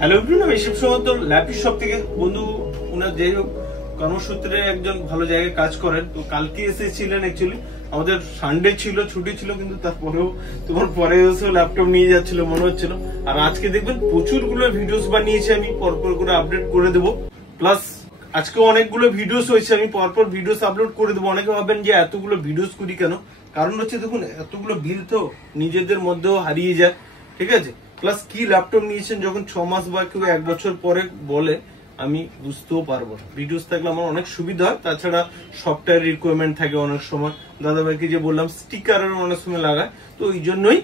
Hello everyone, আমি Shiva সমন্ত laptop shop থেকে। বন্ধু ওনার যাই হোক কর্মসূত্রে একজন ভালো জায়গায় কাজ করেন, তো কালকে এসেছিলেন। অ্যাকচুয়ালি আমাদের সানডে ছিল, ছুটি ছিল, কিন্তু তারপরেও তোমার পরে এসেও ল্যাপটপ নিয়ে যাচ্ছিল মনে হচ্ছিল। আর আজকে দেখবেন প্রচুর গুলো ভিডিওস বানিয়েছি, আমি পরপর করে আপডেট করে দেবো। প্লাস আজকে অনেকগুলো ভিডিওস হয়েছে, আমি পরপর ভিডিওস আপলোড করে দেবো। অনেকে ভাবেন যে এতগুলো ভিডিওস করি কেন, কারণ হচ্ছে দেখুন এতগুলো বিল তো নিজেদের মধ্যেও হারিয়ে যায়, ঠিক আছে। প্লাস কি ল্যাপটপ নিয়েছেন যখন 6 মাস বা কেউ 1 বছর পরে বলে, আমি বুঝতেও পারবো না। ভিডিওস থাকলে আমার অনেক সুবিধা হয়। তাছাড়া সফটওয়্যার রিকোয়ারমেন্ট থাকে অনেক সময়, দাদাভাইকে যে বললাম স্টিকারের অনেক সময় লাগায়, তো এই জন্যই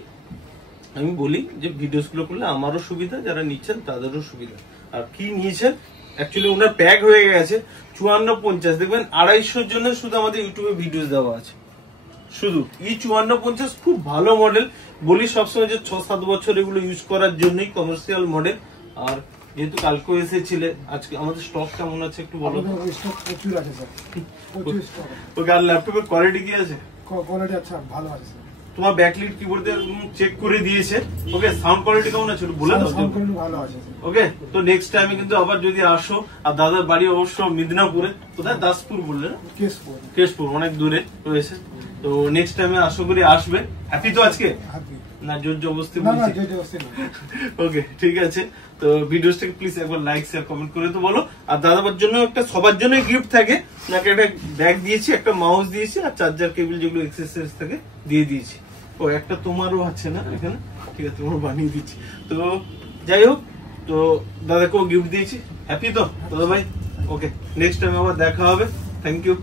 আমি বলি যে ভিডিওস গুলো করলে আমারও সুবিধা, যারা নিচ্ছেন তাদেরও সুবিধা। আর কি নিয়েছেন, অ্যাকচুয়ালি ওনার প্যাক হয়ে গেছে 5450। দেখবেন 250 জন্য শুধু আমাদের ইউটিউবে ভিডিওস দেওয়া আছে, শুধু এই 5450 খুব ভালো মডেল। বলি সবসময় যে 6-7 বছর এগুলো ইউজ করার জন্যই কমার্শিয়াল মডেল। আর যেহেতু কালকে এসেছিলে, আজকে আমাদের স্টক কেমন আছে একটু বলো। স্টক প্রচুর আছে স্যার, প্রচুর স্টক। ওকে, আর ল্যাপটপের কোয়ালিটি কি আছে? কোয়ালিটি আচ্ছা ভালো আছে স্যার। তোমার ব্যাকলিট কিবোর্ড চেক করে দিয়েছে। ওকে, সাউন্ড কোয়ালিটি কেমন আছে বলে দাও। সাউন্ড কোয়ালিটি ভালো আছে। ওকে, তো নেক্সট টাইমে কিন্তু আবার যদি আসো, আর দাদার বাড়ি অবশ্য মিদনাপুরে, কোথায় দাসপুর বললে না, কেশপুর অনেক দূরে রয়েছে। তো নেক্সট টাইমে আশা করি আসবে। হ্যাপি তো আজকে? না জোর জবরদস্তি বলছি? ওকে ঠিক আছে। তো ভিডিওসটাকে প্লিজ একবার লাইক শেয়ার কমেন্ট করে তো বলো। আর দাদাবার জন্য একটা সবার জন্য গিফট থাকে, নাকি একটা ব্যাগ দিয়েছি, একটা মাউস দিয়েছি, আর চার্জার কেবল যেগুলো এক্সেসরিজ থাকে দিয়ে দিয়েছি। ও একটা তোমারও আছে না এখানে, ঠিক আছে তোমার বানিয়ে দিচ্ছি। তো যাই হোক, তো দাদাকেও গিফট দিয়েছি। হ্যাপি তো দাদা ভাই? ওকে, নেক্সট টাইম আবার দেখা হবে। Thank you.